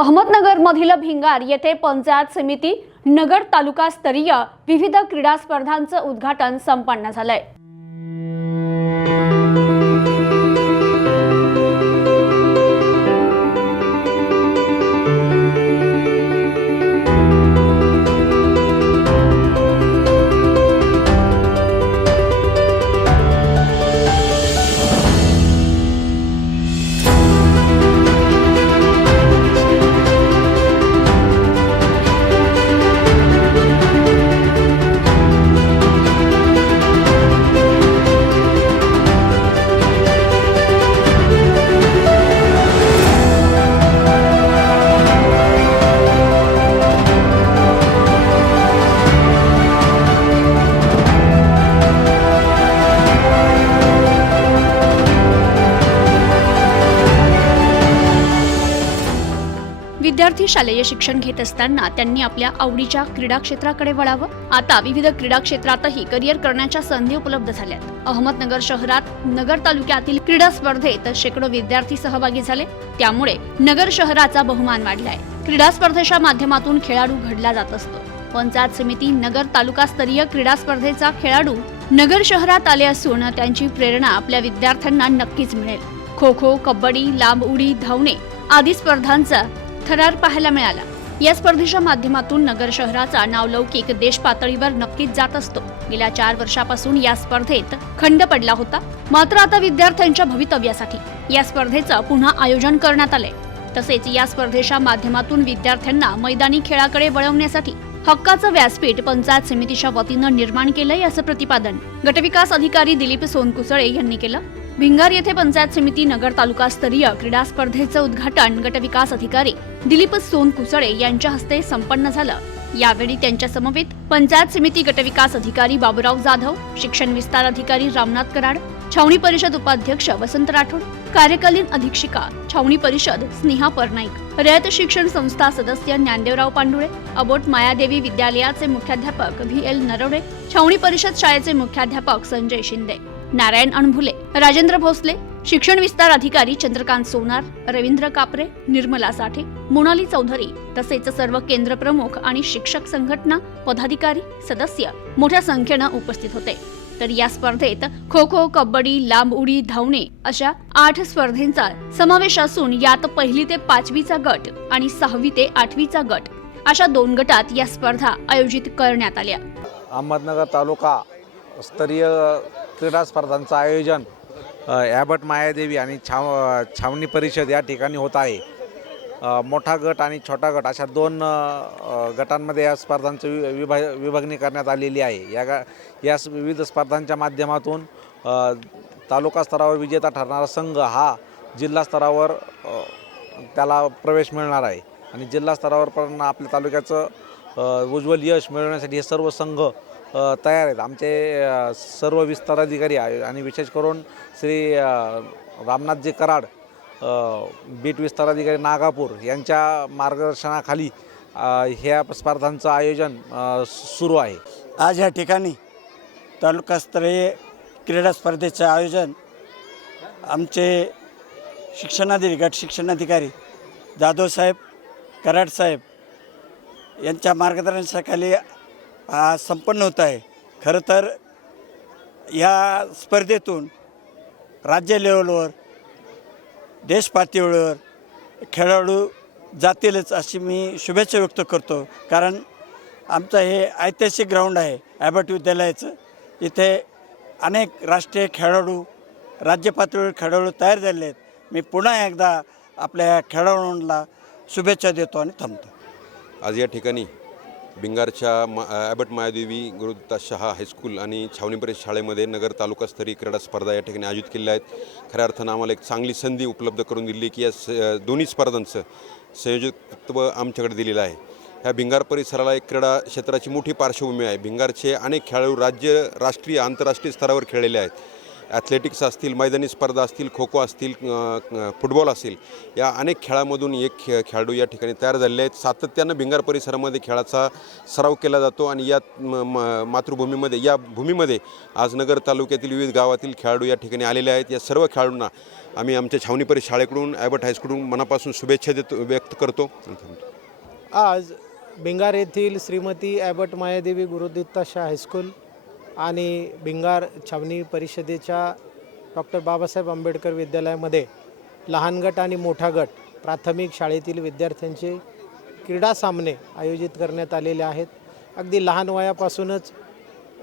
अहमदनगरमधील भिंगार येथे पंचायत समिती नगर तालुका स्तरीय विविध क्रीडा स्पर्धांचं उद्घाटन संपन्न झालंय. विद्यार्थी शालेय शिक्षण घेत असताना त्यांनी आपल्या आवडीच्या क्रीडा क्षेत्राकडे वळावं. आता विविध क्रीडा क्षेत्रातही करिअर करण्याच्या संधी उपलब्ध झाल्यात. अहमदनगर शहरात नगर तालुक्यातील क्रीडा स्पर्धेत शेकडो विद्यार्थी सहभागी झाले. त्यामुळे नगर शहराचा बहुमान वाढलाय. क्रीडा स्पर्धेच्या माध्यमातून खेळाडू घडला जात असतो. पंचायत समिती नगर तालुका स्तरीय क्रीडा स्पर्धेचा खेळाडू नगर शहरात आले असून त्यांची प्रेरणा आपल्या विद्यार्थ्यांना नक्कीच मिळेल. खो खो कबड्डी लांब उडी धावणे आदी स्पर्धांचा थरार पाहायला मिळाला. या स्पर्धेच्या माध्यमातून नगर शहराचा नावलौकिक देश पातळीवर नक्कीच जात असतो. गेल्या चार वर्षापासून या स्पर्धेत खंड पडला होता. मात्र आता विद्यार्थ्यांच्या भवितव्यासाठी या स्पर्धेचं पुन्हा आयोजन करण्यात आलंय. तसेच या स्पर्धेच्या माध्यमातून विद्यार्थ्यांना मैदानी खेळाकडे वळवण्यासाठी हक्काचं व्यासपीठ पंचायत समितीच्या वतीनं निर्माण केलंय असं प्रतिपादन गटविकास अधिकारी दिलीप सोनकुसळे यांनी केलं. भिंगार येथे पंचायत समिती नगर तालुका स्तरीय क्रीडा स्पर्धेचं उद्घाटन गटविकास अधिकारी दिलीप सोनकुसळे यांच्या हस्ते संपन्न झालं. यावेळी त्यांच्या समवेत पंचायत समिती गटविकास अधिकारी बाबूराव जाधव शिक्षण विस्तार अधिकारी रामनाथ कराड छावणी परिषद उपाध्यक्ष वसंत राठोड कार्यकालीन अधीक्षिका छावणी परिषद स्नेहा परनाईक रयत शिक्षण संस्था सदस्य ज्ञानदेवराव पांडुळे अबोट मायादेवी विद्यालयाचे मुख्याध्यापक व्ही एल नरवडे छावणी परिषद शाळेचे मुख्याध्यापक संजय शिंदे नारायण अणभुले राजेंद्र भोसले शिक्षण विस्तार अधिकारी चंद्रकांत सोनार रवींद्र कापरे निर्मला साठे मोनाली चौधरी तसेच सर्व केंद्र प्रमुख आणि शिक्षक संघटना पदाधिकारी सदस्य मोठ्या संख्येनं उपस्थित होते. तर या स्पर्धेत खो खो कबड्डी लांब उडी धावणे अशा आठ स्पर्धेंचा समावेश असून यात पहिली ते पाचवीचा गट आणि सहावी ते आठवीचा गट अशा दोन गटात या स्पर्धा आयोजित करण्यात आल्या. अहमदनगर तालुका स्तरीय क्रीडा स्पर्धांचं आयोजन ॲबट मायादेवी आणि छाव छावणी परिषद या ठिकाणी होत आहे. मोठा गट आणि छोटा गट अशा दोन गटांमध्ये या स्पर्धांचं वि विभा विभागणी करण्यात आलेली आहे. या गा या विविध स्पर्धांच्या माध्यमातून तालुका स्तरावर विजेता ठरणारा संघ हा जिल्हा स्तरावर त्याला प्रवेश मिळणार आहे. आणि जिल्हा स्तरावर पण आपल्या तालुक्याचं उज्ज्वल यश मिळवण्यासाठी हे सर्व संघ तयार आहेत. आमचे सर्व विस्ताराधिकारी आहे आणि विशेष करून श्री रामनाथजी कराड बीट विस्ताराधिकारी नागापूर यांच्या मार्गदर्शनाखाली ह्या स्पर्धांचं आयोजन सुरू आहे. आज या ठिकाणी तालुकास्तरीय क्रीडा स्पर्धेचं आयोजन आमचे शिक्षणाधिकारी गट शिक्षणाधिकारी जाधव साहेब कराड साहेब यांच्या मार्गदर्शनाखाली संपन्न होत आहे. खरं तर या स्पर्धेतून राज्य लेवलवर देश पातळीवर खेळाडू जातीलच अशी मी शुभेच्छा व्यक्त करतो. कारण आमचं हे ऐतिहासिक ग्राउंड आहे ॲबट विद्यालयाचं. इथे अनेक राष्ट्रीय खेळाडू राज्य पातळीवर खेळाडू तयार झाले आहेत. मी पुन्हा एकदा आपल्या खेळाडूंना शुभेच्छा देतो आणि थांबतो. आज या ठिकाणी भिंगारच्या मा Abbott Mayadevi Gurudatta Shah high school आणि छावणी परिषद शाळेमध्ये नगर तालुकास्तरीय क्रीडा स्पर्धा या ठिकाणी आयोजित केल्या आहेत. खऱ्या अर्थानं आम्हाला एक चांगली संधी उपलब्ध करून दिली की या स दोन्ही स्पर्धांचं संयोजकत्व आमच्याकडे दिलेलं आहे. ह्या भिंगार परिसराला एक क्रीडा क्षेत्राची मोठी पार्श्वभूमी आहे. भिंगारचे अनेक खेळाडू राज्य राष्ट्रीय आंतरराष्ट्रीय स्तरावर खेळलेले आहेत. ॲथलेटिक्स असतील मैदानी स्पर्धा असतील खो खो असतील फुटबॉल असेल या अनेक खेळामधून एक खे खेळाडू या ठिकाणी तयार झालेले आहेत. सातत्यानं भिंगार परिसरामध्ये खेळाचा सराव केला जातो आणि या म- म- मातृभूमीमध्ये या भूमीमध्ये आज नगर तालुक्यातील विविध गावातील खेळाडू या ठिकाणी आलेले आहेत. या सर्व खेळाडूंना आम्ही आमच्या छावणी परिशाळेकडून ॲबट हायस्कूलकडून मनापासून शुभेच्छा देतो व्यक्त करतो. आज भिंगार येथील Shrimati Abbot Mayadevi Gurudatta Shah high school आणि भिंगार छावणी परिषदेच्या डॉक्टर बाबासाहेब आंबेडकर विद्यालयामध्ये लहान गट आणि मोठा गट प्राथमिक शाळेतील विद्यार्थ्यांचे क्रीडा सामने आयोजित करण्यात आलेले आहेत. अगदी लहान वयापासूनच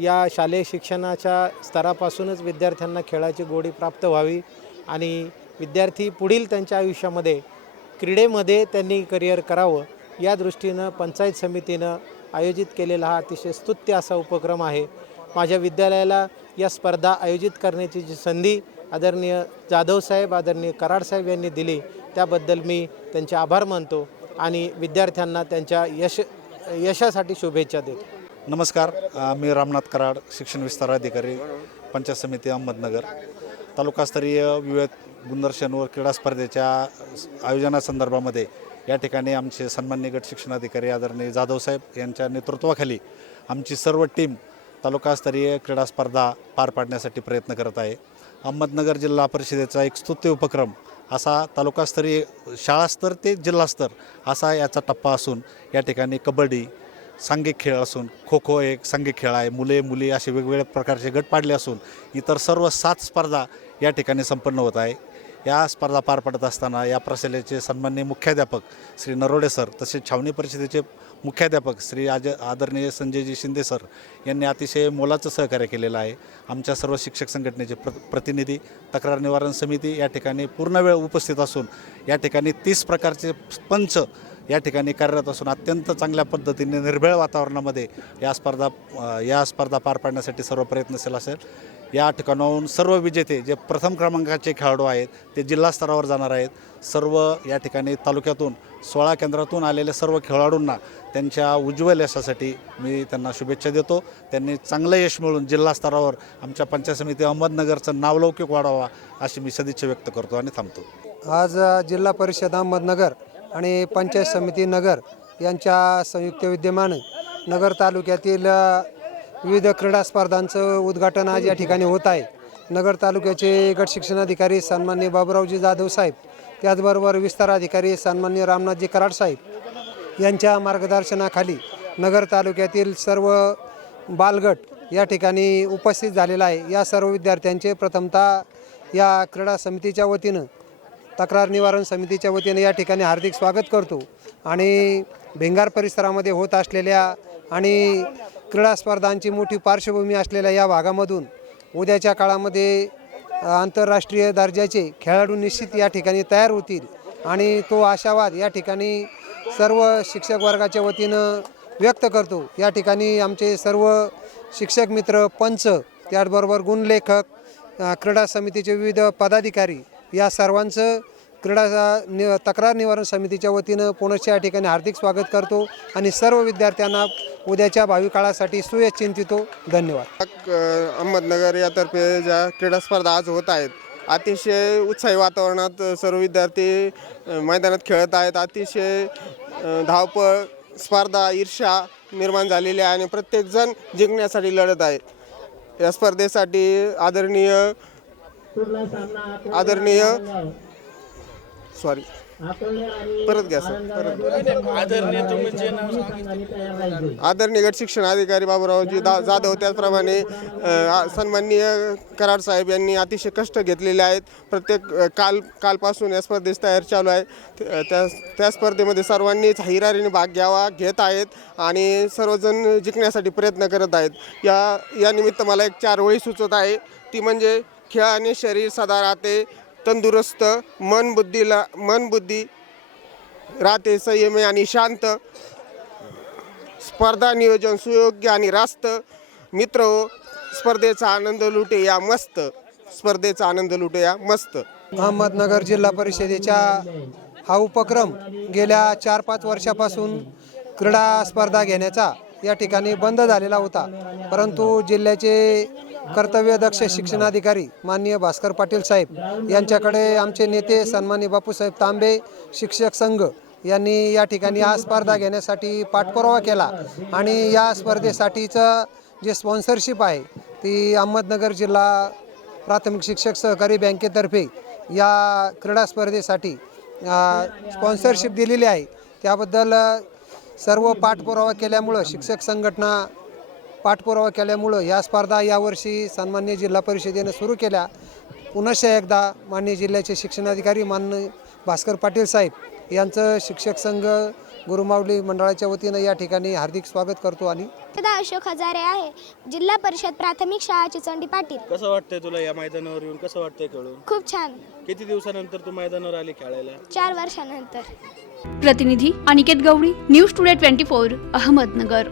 या शालेय शिक्षणाच्या स्तरापासूनच विद्यार्थ्यांना खेळाची गोडी प्राप्त व्हावी आणि विद्यार्थी पुढील त्यांच्या आयुष्यामध्ये क्रीडेमध्ये त्यांनी करिअर करावं या दृष्टीनं पंचायत समितीनं आयोजित केलेला हा अतिशय स्तुत्य असा उपक्रम आहे. माझ्या विद्यालयाला या स्पर्धा आयोजित करण्याची जी संधी आदरणीय जाधव साहेब आदरणीय कराड साहेब यांनी दिली त्याबद्दल मी त्यांचे आभार मानतो आणि विद्यार्थ्यांना त्यांच्या यश यशासाठी शुभेच्छा देतो. नमस्कार मी रामनाथ कराड शिक्षण विस्तार अधिकारी पंचायत समिती अहमदनगर. तालुकास्तरीय विविध गुणदर्शनवर क्रीडा स्पर्धेच्या आयोजनासंदर्भामध्ये या ठिकाणी आमचे सन्मान्य गट शिक्षणाधिकारी आदरणीय जाधव साहेब यांच्या नेतृत्वाखाली आमची सर्व टीम तालुकास्तरीय क्रीडा स्पर्धा पार पाडण्यासाठी प्रयत्न करत आहे. अहमदनगर जिल्हा परिषदेचा एक स्तुत्य उपक्रम असा तालुकास्तरीय शाळास्तर ते जिल्हास्तर असा याचा टप्पा असून या ठिकाणी कबड्डी सांघिक खेळ असून खो खो एक सांघिक खेळ आहे. मुले मुली असे वेगवेगळ्या प्रकारचे गट पाडले असून इतर सर्व सात स्पर्धा या ठिकाणी संपन्न होत आहे. या स्पर्धा पार पडत असताना या प्रशालेचे सन्मान्य मुख्याध्यापक श्री नरोडे सर तसेच छावणी परिषदेचे मुख्याध्यापक श्री आज आदरणीय संजयजी शिंदे सर यांनी अतिशय मोलाचं सहकार्य केलेलं आहे. आमच्या सर्व शिक्षक संघटनेचे प्र प्रतिनिधी तक्रार निवारण समिती या ठिकाणी पूर्ण वेळ उपस्थित असून या ठिकाणी तीस प्रकारचे पंच या ठिकाणी कार्यरत असून अत्यंत चांगल्या पद्धतीने निर्भेळ वातावरणामध्ये या स्पर्धा या स्पर्धा पार पाडण्यासाठी सर्व प्रयत्नशील असेल. या ठिकाणाहून सर्व विजेते जे प्रथम क्रमांकाचे खेळाडू आहेत ते जिल्हा स्तरावर जाणार आहेत. सर्व या ठिकाणी तालुक्यातून सोळा केंद्रातून आलेल्या सर्व खेळाडूंना त्यांच्या उज्ज्वल यशासाठी मी त्यांना शुभेच्छा देतो. त्यांनी चांगलं यश मिळून जिल्हा स्तरावर आमच्या पंचायत समिती अहमदनगरचं नावलौकिक वाढावा अशी मी सदिच्छा व्यक्त करतो आणि थांबतो. आज जिल्हा परिषद अहमदनगर आणि पंचायत समिती नगर यांच्या संयुक्त विद्यमाने नगर तालुक्यातील विविध क्रीडा स्पर्धांचं उद्घाटन आज या ठिकाणी होत आहे. नगर तालुक्याचे गट शिक्षणाधिकारी सन्मान्य बाबुरावजी जाधव साहेब त्याचबरोबर विस्तार अधिकारी सन्मान्य रामनाथजी कराड साहेब यांच्या मार्गदर्शनाखाली नगर तालुक्यातील सर्व बालगट या ठिकाणी उपस्थित झालेला आहे. या सर्व विद्यार्थ्यांचे प्रथमतः या क्रीडा समितीच्या वतीनं तक्रार निवारण समितीच्या वतीनं या ठिकाणी हार्दिक स्वागत करतो. आणि भिंगार परिसरामध्ये होत असलेल्या आणि क्रीडा स्पर्धांची मोठी पार्श्वभूमी असलेल्या या भागामधून उद्याच्या काळामध्ये आंतरराष्ट्रीय दर्जाचे खेळाडू निश्चित या ठिकाणी तयार होतील आणि तो आशावाद या ठिकाणी सर्व शिक्षक वर्गाच्या वतीनं व्यक्त करतो. या ठिकाणी आमचे सर्व शिक्षक मित्र पंच त्याचबरोबर गुणलेखक क्रीडा समितीचे विविध पदाधिकारी या सर्वांचं क्रीडा नि तक्रार निवारण समितीच्या वतीनं पुनश्च या ठिकाणी हार्दिक स्वागत करतो आणि सर्व विद्यार्थ्यांना उद्याच्या भावी काळासाठी सुयचिंतितो धन्यवाद. अहमदनगर यातर्फे ज्या क्रीडा स्पर्धा आज होत आहेत अतिशय उत्साही वातावरणात सर्व विद्यार्थी मैदानात खेळत आहेत. अतिशय धावपळ स्पर्धा ईर्षा निर्माण झालेली आहे आणि प्रत्येकजण जिंकण्यासाठी लढत आहे. या स्पर्धेसाठी आदरणीय आदरणीय सॉरी परत घ्या सर परत आदरणीय गट शिक्षण अधिकारी बाबूरावजी दा जाधव त्याचप्रमाणे अ, सन्माननीय कराड साहेब यांनी अतिशय कष्ट घेतलेले आहेत. प्रत्येक अ, काल कालपासून या स्पर्धेस तयार चालू आहे. त- त्या त्या स्पर्धेमध्ये सर्वांनीच हिरारीने भाग घ्यावा घेत आहेत आणि सर्वजण जिंकण्यासाठी प्रयत्न करत आहेत. या या निमित्त मला एक चार ओळी सुचत आहे. ती म्हणजे खेळाने शरीर सदा राहते. तंदुरुस्त मन बुद्धीला मन बुद्धी राहते संयमी आणि शांत. स्पर्धा नियोजन सुयोग्य आणि रास्त. मित्र हो, स्पर्धेचा आनंद लुटे या मस्त. स्पर्धेचा आनंद लुटे या मस्त. अहमदनगर जिल्हा परिषदेच्या हा उपक्रम गेल्या चार पाच वर्षापासून क्रीडा स्पर्धा घेण्याचा या ठिकाणी बंद झालेला होता. परंतु जिल्ह्याचे कर्तव्यदक्ष शिक्षणाधिकारी माननीय भास्कर पाटील साहेब यांच्याकडे आमचे नेते सन्मान्य बापूसाहेब तांबे शिक्षक संघ यांनी या ठिकाणी हा स्पर्धा घेण्यासाठी पाठपुरावा केला आणि या स्पर्धेसाठीचं जे स्पॉन्सरशिप आहे ती अहमदनगर जिल्हा प्राथमिक शिक्षक सहकारी बँकेतर्फे या क्रीडा स्पर्धेसाठी स्पॉन्सरशिप दिलेली आहे. त्याबद्दल सर्व पाठपुरावा केल्यामुळं शिक्षक संघटना पाठपुरावा केल्यामुळं या स्पर्धा यावर्षी सन्मान्य जिल्हा परिषदेनं सुरू केल्या. पुनश्च एकदा मान्य जिल्ह्याचे शिक्षणाधिकारी मान्य भास्कर पाटील साहेब यांचं शिक्षक संघ गुरुमावली मंडळाच्या वतीनं या ठिकाणी हार्दिक स्वागत करतो आणि सदा अशोक हजारे आहे. जिल्हा परिषद प्राथमिक शाळा चिचंडी पाटील. कसं वाटतंय तुला या मैदानावर येऊन? कसं वाटतंय खेळून? खूप छान. किती दिवसानंतर तू मैदानावर आली खेळायला? चार वर्षानंतर. प्रतिनिधी Aniket Gawali news today twenty four Ahmednagar.